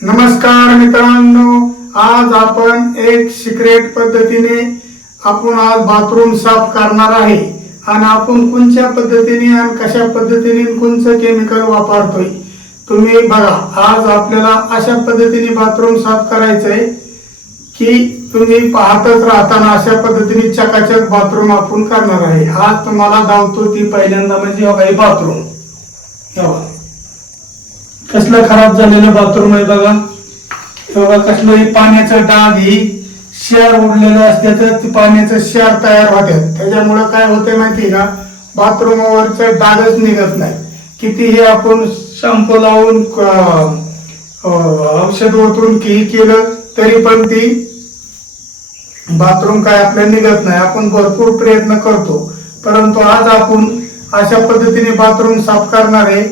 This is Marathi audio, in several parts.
नमस्कार मित्रांनो, आज आपण एक सिक्रेट पद्धतीने आपण आज बाथरूम साफ करणार आहे आणि आपण कोणत्या पद्धतीने आणि कशा पद्धतीने कोणतं केमिकल वापरतोय तुम्ही बघा। आज आपल्याला अशा पद्धतीने बाथरूम साफ करायचंय की तुम्ही पाहतच राहताना अशा पद्धतीने चकाचक बाथरूम आपण करणार आहे। आज तुम्हाला दावतो ती पहिल्यांदा म्हणजे बघा बाथरूम कसलं खराब झालेलं बाथरूम आहे बघा। बघा कसलं पाण्याचं डाग ही क्षार उडलेलं असते तर पाण्याचं क्षार तयार होतात, त्याच्यामुळे काय होते माहिती का बाथरूमवरचं डागच निघत नाही। कितीही आपण शॅम्पू लावून औषध ओतून केलं तरी पण ती बाथरूम काय आपल्याला निघत नाही। आपण भरपूर प्रयत्न करतो, परंतु आज आपण अशा पद्धतीने बाथरूम साफ करणार आहे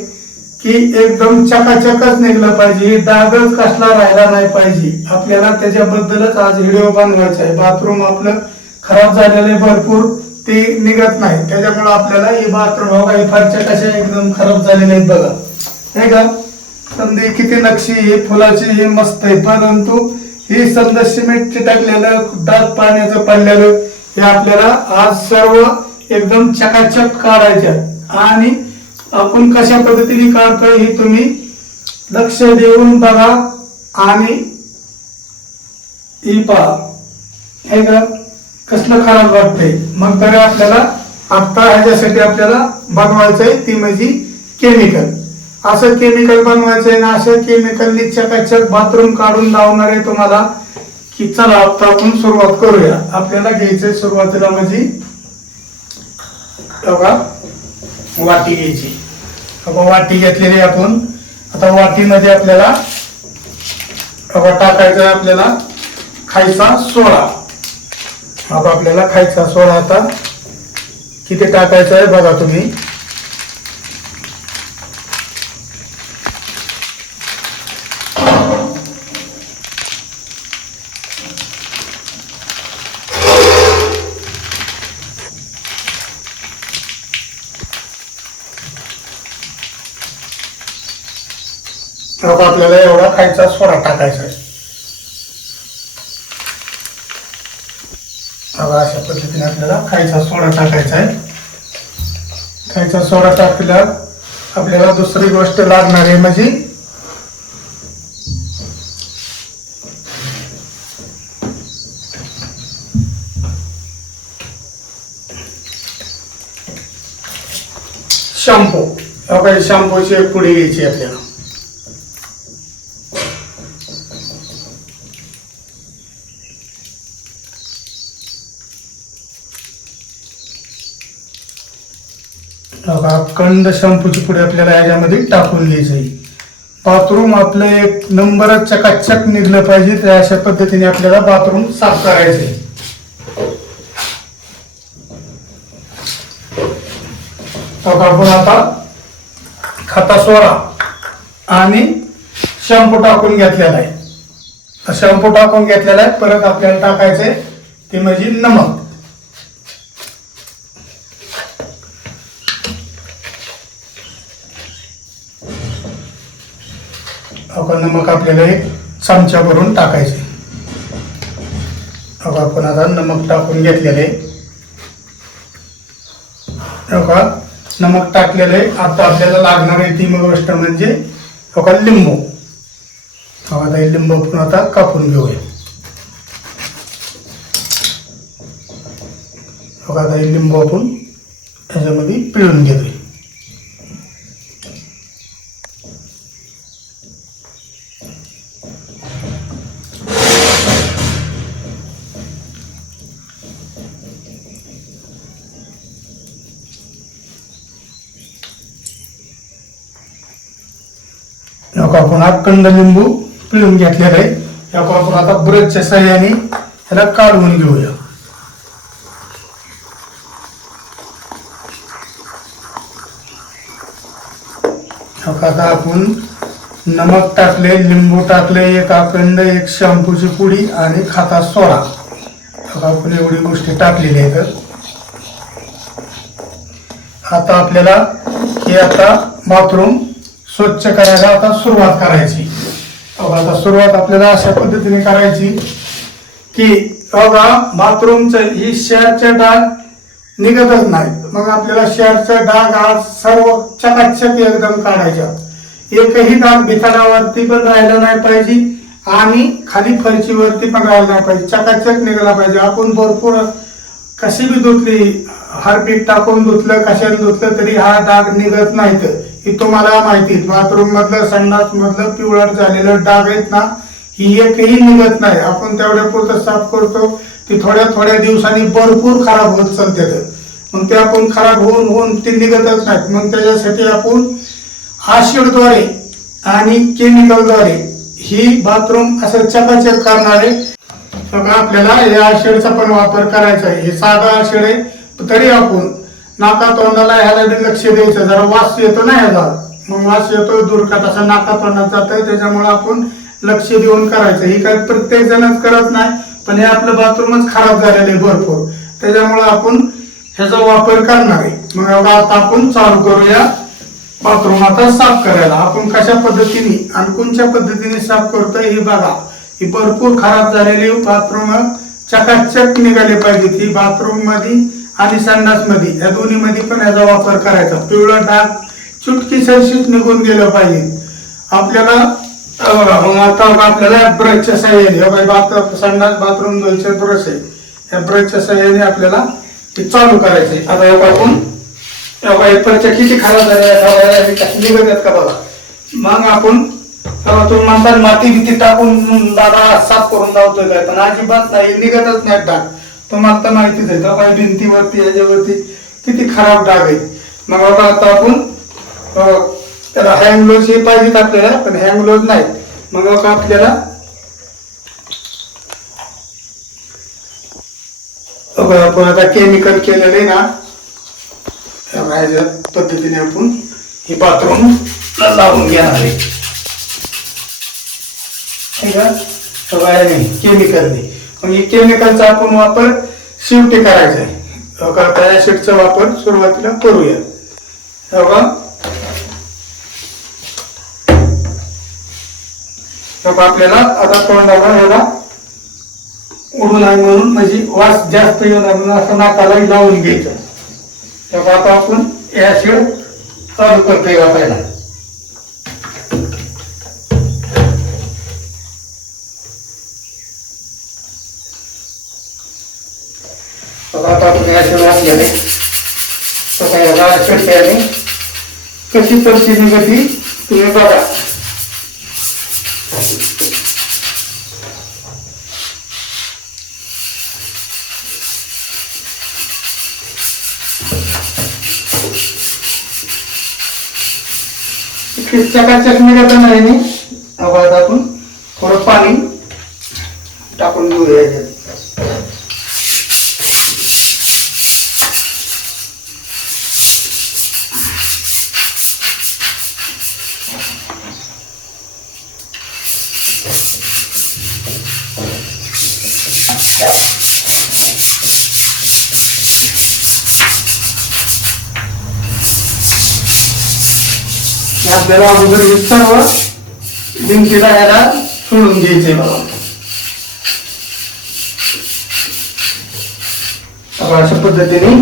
की एकदम चकाचकच निघलं पाहिजे, डागच कसला राहिला नाही पाहिजे। आपल्याला त्याच्याबद्दलच आज व्हिडिओ बनवायचा आहे। बाथरूम आपलं खराब झालेले भरपूर ते निघत नाही, त्याच्यामुळे आपल्याला हे बाथरूम बघा फरच्या कशा एकदम खराब झालेले आहेत बघा, हे का समजे किती नक्षी हे फुलाची हे मस्त आहे, परंतु हे समजा सिमेंट चिटकलेलं डाग पाण्याचं पडलेलं हे आपल्याला आज सर्व एकदम चकाचक काढायचं आणि आपण कशा पद्धतीने काढतोय हे तुम्ही लक्ष देऊन बघा आणि ही पहा, हे का कसलं खराब वाटतंय। मग तर आपल्याला आता ह्याच्यासाठी आपल्याला बनवायचंय ती म्हणजे केमिकल। असं केमिकल बनवायचंय ना असं केमिकलनी चकाचक बाथरूम काढून लावणार आहे तुम्हाला की चला आता आपण सुरुवात करूया। आपल्याला घ्यायचंय सुरुवातीला म्हणजे बघा वाटी घ्यायची। वाटी घेतलेली आपण आता वाटीमध्ये आपल्याला टाकायचा आपल्याला खायचा सोडा। आता आपल्याला खायचा सोडा आता किती टाकायचा आहे बघा तुम्ही। आता आपल्याला एवढा खायचा सोडा टाकायचा आहे। अशा पद्धतीने आपल्याला खायचा सोडा टाकायचा आहे। खायचा सोडा टाकल्यावर आपल्याला दुसरी गोष्ट लागणार आहे म्हणजे शॅम्पू। शॅम्पूची एक पुडी घ्यायची आपल्याला। अखंड शॅम्पूची पुडी आपल्याला याच्यामध्ये टाकून घ्यायची। बाथरूम आपलं एक नंबरच चकाचक निघलं पाहिजे, तर अशा पद्धतीने आपल्याला बाथरूम साफ करायचे। आपण आता खाता सोडा आणि शॅम्पू टाकून घेतलेला आहे। शॅम्पू टाकून घेतलेला आहे, परत आपल्याला टाकायचंय ते म्हणजे नमक। नमक आपल्याला एक चमचा भरून टाकायचे। आपण आता नमक टाकून घेतलेले, नमक टाकलेले। आता आपल्याला लागणार आहे ती गोष्ट म्हणजे लिंबू। आता लिंबू आपण आता कापून घेऊया। आता लिंबू आपण त्याच्यामध्ये पिळून घेतोय। आपण अखंड लिंबू पिळून घेतलेला आहे। आपण आता ब्रशच्या साहाय्याने त्याला काढून घेऊया। आता आपण नमक टाकले, लिंबू टाकले, एक अखंड, एक शॅम्पूची पुडी आणि खाता सोडा। आपण एवढी गोष्टी टाकलेली आहेत। आता आपल्याला हे आता बाथरूम स्वच्छ करायला आता सुरुवात करायची। आता सुरुवात आपल्याला अशा पद्धतीने करायची की बघा बाथरूमचं ही शेअरचे डाग निघतच नाही. मग आपल्याला शेअरचा डाग हा सर्व चकाचक एकदम काढायचा. एकही डाग भिताडावरती पण राहिला नाही पाहिजे आणि खाली फरशीवरती पण राहिला नाही पाहिजे. चकाचक निघाला पाहिजे. आपण भरपूर कशी बी धुतली, हारपीक टाकून धुतलं, कशाने धुतलं तरी हा डाग निघत नाहीत. ही तुम्हाला माहिती बाथरूम मधलं संडास मधलं पिवळट झालेलं डाग आहेत ना, ही एकही निघत नाही. आपण तेवढ्या पुरतं साफ करतो, ती थोड्या थोड्या दिवसांनी भरपूर खराब होत चालते. मग ते आपण खराब होऊन होऊन ते निघतच नाहीत. मग त्याच्यासाठी आपण ऍसिडद्वारे आणि केमिकलद्वारे ही बाथरूम असं चकाचक करणारे आपल्याला या ऍसिडचा पण वापर करायचा आहे. हे साधा ऍसिड आहे, तरी आपण नाका तोंडाला ह्याला बी लक्ष द्यायचं. जरा वास येतो ना ह्याचा, मग वास येतो दुर्गंध असा नाका तोंडात जातोय, त्याच्यामुळे आपण लक्ष देऊन करायचं. ही काय प्रत्येक जणच करत नाही, पण हे आपलं बाथरूमच खराब झालेलं आहे भरपूर, त्याच्यामुळे आपण ह्याचा वापर करणार आहे. मग आता आपण चालू करूया बाथरूम आता साफ करायला. आपण कशा पद्धतीने आणि कोणत्या पद्धतीने साफ करतोय हे बघा. ही भरपूर खराब झालेली बाथरूम चकाचक निघाले पाहिजे. ती बाथरूम मध्ये आणि संडास मध्ये या दोन्ही मध्ये पण याचा वापर करायचा. पिवळा डाग चुटकी सरशीत निघून गेलं पाहिजे आपल्याला. आता आपल्याला ब्रशच्या साह्याने संडास बाथरूम धुवायचे ब्रश आहे, या ब्रशच्या साह्याने आपल्याला ते चालू करायचे. आता आपण फरच्या किती खराब झाल्या निघत का बघा. मग आपण तुम्ही म्हणता माती भीती टाकून दादा साफ करून लावतोय काय, पण अजिबात नाही, निघतच नाही डाग. तुम्हाला तर माहितीच आहे का भिंतीवरती याच्यावरती किती खराब डाग आहेत. मग आता आपण त्याला हँड ग्लोव्ज हे पाहिजेत आपल्याला, पण हँड ग्लोव्ज नाही. मग आपल्याला आपण आता केमिकल केलेलं आहे ना, ह्या पद्धतीने आपण ही बाथरूम लावून घेणार आहे. केमिकलने मग हे केमिकलचा आपण वापर शेवटी करायचा आहे. ऍसिडचा वापर सुरुवातीला करूया. आपल्याला आता तोंडाला ह्याला उडू नाही म्हणून, म्हणजे वास जास्त येऊ नये म्हणून असं नाकाला लावून घ्यायचं. तेव्हा आता आपण ऍसिड चालू करतोय वापरायला. आता आपण ऍसिड वापरले कशी परिस्थिती निघती तुम्ही बघा. चकाचक निघत नाही. आता आपण थोडं पाणी टाकून घेऊया. आपल्याला अगोदर हे सर्व भिंतीला याला सोडून घ्यायचे बघा. अशा पद्धतीने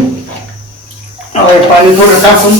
पाणी थोडं टाकून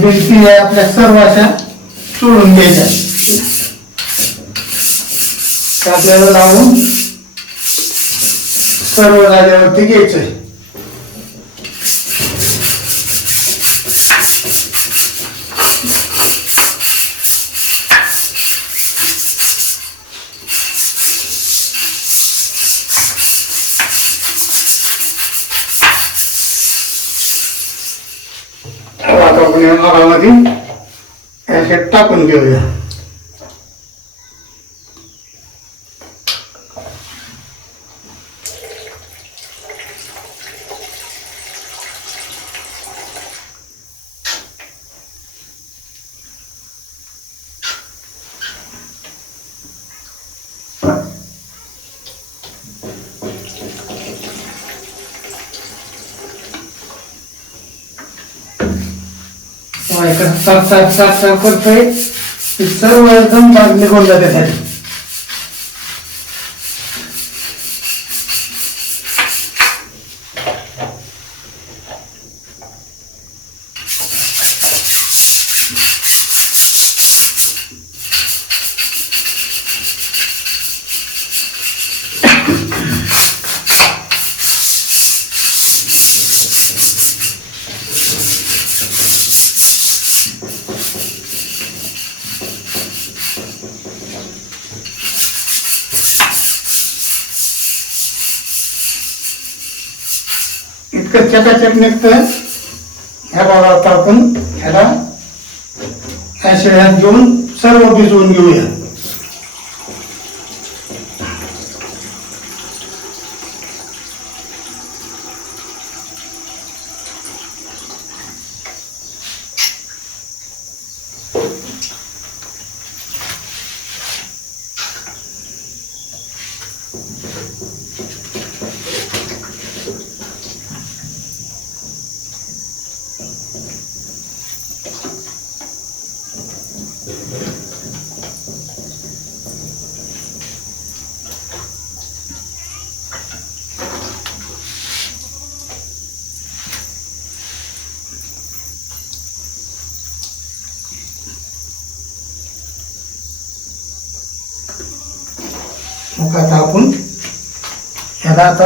भिंती आहे आपल्या सर्व अशा सोडून घ्यायच्या. आपल्याला लावून सर्व जागेवरती घ्यायचंय. आता आपण या भागामध्ये ऍसिड टाकून घेऊया. साफ साफ साफ साफ करतोय सर्व एकदम डाग निघून जाते त्यासाठी. इतकं चकाचक निघतं. ह्या भागात आपण ह्याला ऍसिड ह्यात घेऊन सर्व भिजवून घेऊया. मग आता आपण ह्याला आता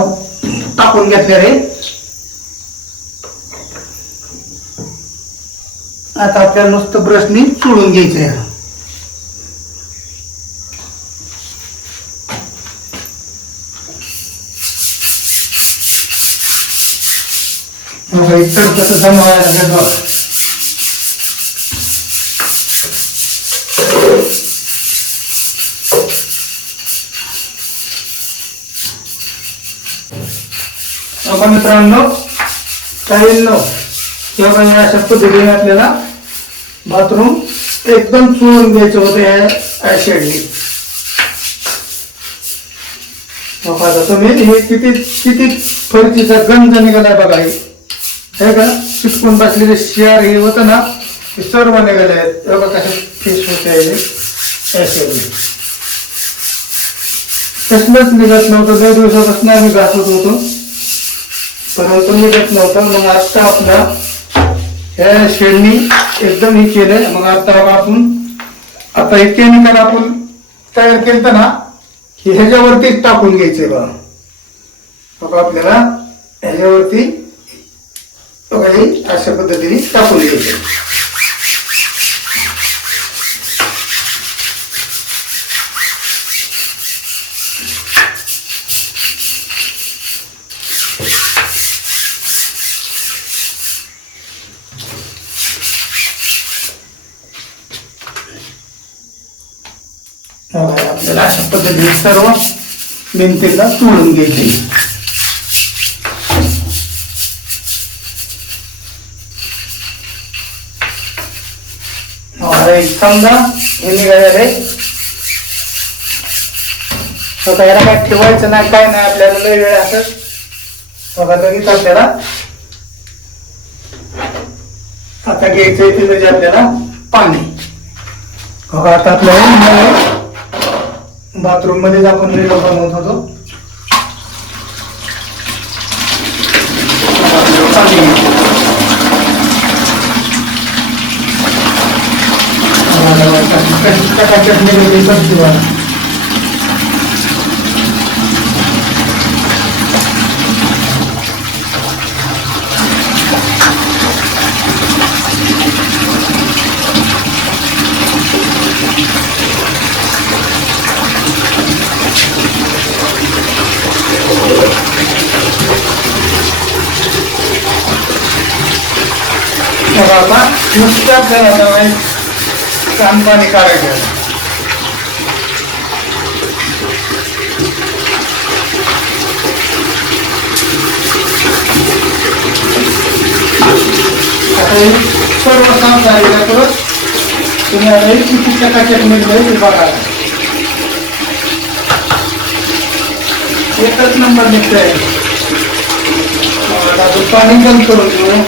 टाकून घेतले रे. आता आपल्याला नुसतं ब्रशनी चोळून घ्यायचंय. इतर कसं जमवायला लागेल. मित्रांनो ताईंनो किंवा अशा पद्धतीने आपल्याला बाथरूम एकदम चोळून घ्यायचं होतं या ऍसिडनी. आता तुम्ही हे किती किती फरचीचा गंज निघालाय बघा. हे का चिपकून बसलेले शेअर हे होतं ना ते सर्व निघाले आहेत. बघा कसे फेस होते ऍसिडनी. कसलंच निघत नव्हतं. लय दिवसापासून आम्ही घासत होतो परंतु निघत नव्हतं. मग आता आपला ह्या शेडनी एकदम हे केलंय. मग आता आपण आता हे केमिकल आपण तयार केलं ना की ह्याच्यावरतीच टाकून घ्यायचंय बघा. बघा आपल्याला ह्याच्यावरती बघा हे अशा पद्धतीने टाकून घ्यायचं. आपल्याला अशा पद्धतीने सर्व भिंतीला चोळून घ्यायचे. समजा हे निघाले. आता याला काय ठेवायचं नाही काय नाही. आपल्याला लय वेळ असं बघा लगेच आपल्याला आता घ्यायचंय ते म्हणजे आपल्याला पाणी. बघा आता आपल्याला बाथरूम मध्ये आपण रेडो बनवत होतो. बघा आता नुसत्याच घरात सांडपाणी काढायचं. सर्व काम झालेलं परत तुम्ही किती चकाचक मिळेल ते बघा. एकच नंबर निघतंय. पाणी बंद करून घेऊ.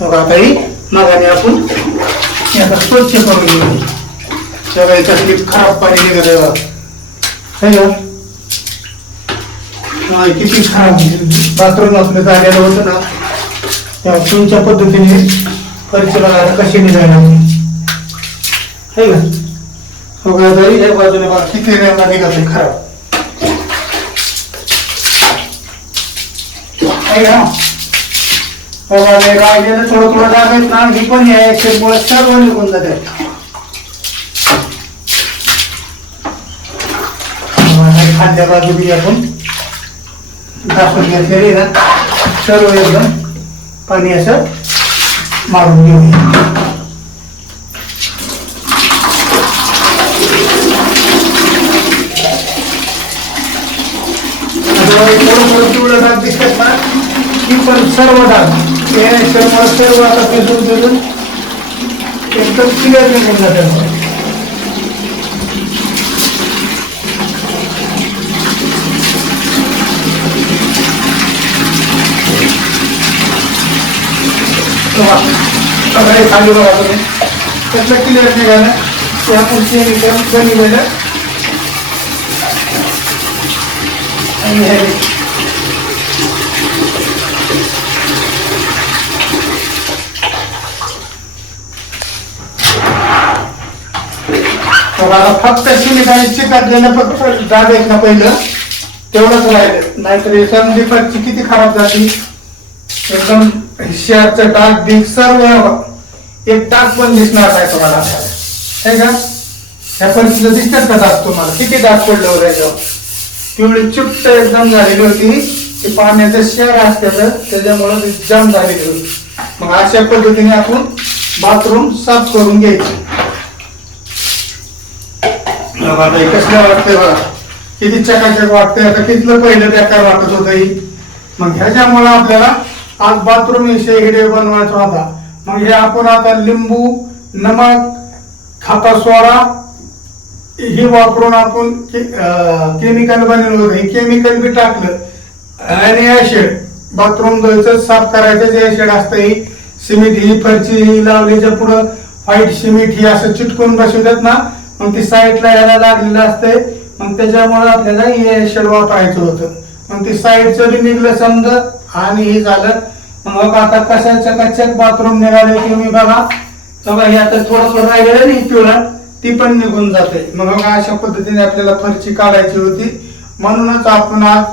बघा काही मागाने आपण आता स्वच्छ करून घेऊ. सगळ्या कसली खराब पाणी निघत आहे. किती खराब बाथरूम आपलं झालेलं होतं ना, त्या तुमच्या पद्धतीने फरशी बघायला कशी निघायला आहे का. बघा तरी एक बाजूने बघा किती रेवला निघत आहे खराब आहे का. बघा राहिलेलं थोडं थोडं जागायच ना, ही पण यामुळे सर्व निघून जाते. खाद्या बाजू आपण घासून घेतलेली ना सर्व एकदम पाणी असं मारून घेऊया. थोडं थोडं पिवळं डाग दिसतात ना, ती पण सर्व डाग सर्व आता पेसून एकदम क्लिअर निघून जातात. सगळे खाली बघा तुम्ही कसलं क्लिअर निघालं ते आपण केमिकल बनवलेलं आणि हे फक्त केमिकल चिकटलेलं फक्त जाग आहेत ना पहिलं तेवढंच राहिलं. नाहीतर संदीपची किती खराब झाली. एकदम शेअरचं डाग बीग सर्व एक डाग पण दिसणार नाही तुम्हाला आहे का. ह्या परिस्थितीत दिसतात का डाग तुम्हाला किती डाग पडले होते. पिवळी चुट्ट एकदम झालेली होती. ते पाण्याचं शेअर असतं त्याच्यामुळे जाम झालेली होती. मग अशा पद्धतीने आपण बाथरूम साफ करून घ्यायचं. कसलं वाटतंय बघा किती चकाचक वाटतंय. आता कितलं पहिलं बेकार वाटत होतं. मग ह्याच्यामुळे आपल्याला आज बाथरूम विषयी व्हिडिओ बनवायचा होता. मग हे आपण आता लिंबू, नमक, खाता सोडा हे वापरून आपण केमिकल बनवलं होतं. हे केमिकल बी टाकलं आणि ऍसिड बाथरूम धुवायचं साफ करायचं जे ऍसिड असतं ही सिमेंट ही फरची लावल्याच्या पुढं व्हाईट सिमेंट ही असं चिटकून बसवतात ना, मग ती साईडला यायला लागलेलं असतंय. मग त्याच्यामुळे आपल्याला हे ऍसिड वापरायचं होतं. मग ते साईडचं बी निघलं समजा आणि हे झालं. मग आता कसं चकाचक बाथरूम निघाले तुम्ही बघा. हे आता थोडं थोडं राहिलेलं नाही पिवळा ती पण निघून जाते. मग अशा पद्धतीने आपल्याला फरची काढायची होती. म्हणूनच आपण आज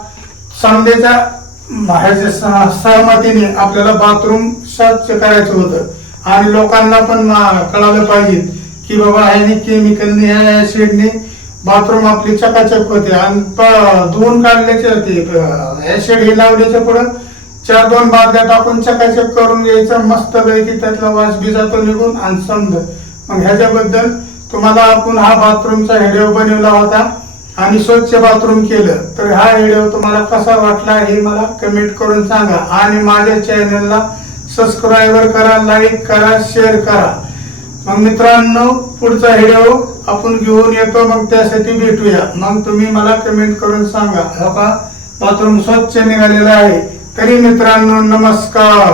समजेच्या बाहेरच्या सहमतीने आपल्याला बाथरूम स्वच्छ करायचं होतं. आणि लोकांना पण कळालं पाहिजे की बाबा ह्याने केमिकलने ह्या ऍसिडने बाथरूम आपली चकाचक होते. आणि धुवून काढल्याचे होते ऍसिड हे लावल्याच्या पुढं 4-2 बादल्या टाकून चकाचक करून घ्यायचं. मस्त पैकी त्यातला वास बी जातो निघून आणि समज. मग ह्याच्याबद्दल तुम्हाला आपण हा बाथरूमचा व्हिडिओ बनवला होता आणि स्वच्छ बाथरूम केलं. तर हा व्हिडिओ तुम्हाला कसा वाटला हे मला कमेंट करून सांगा. आणि माझ्या चॅनलला सबस्क्राईब करा, लाईक करा, शेअर करा. मग मित्रांनो पुढचा व्हिडिओ आपण घेऊन येतो. मग त्यासाठी भेटूया. मग तुम्ही मला कमेंट करून सांगा. हो का बाथरूम स्वच्छ निघालेला आहे. तरी मित्रांनो नमस्कार.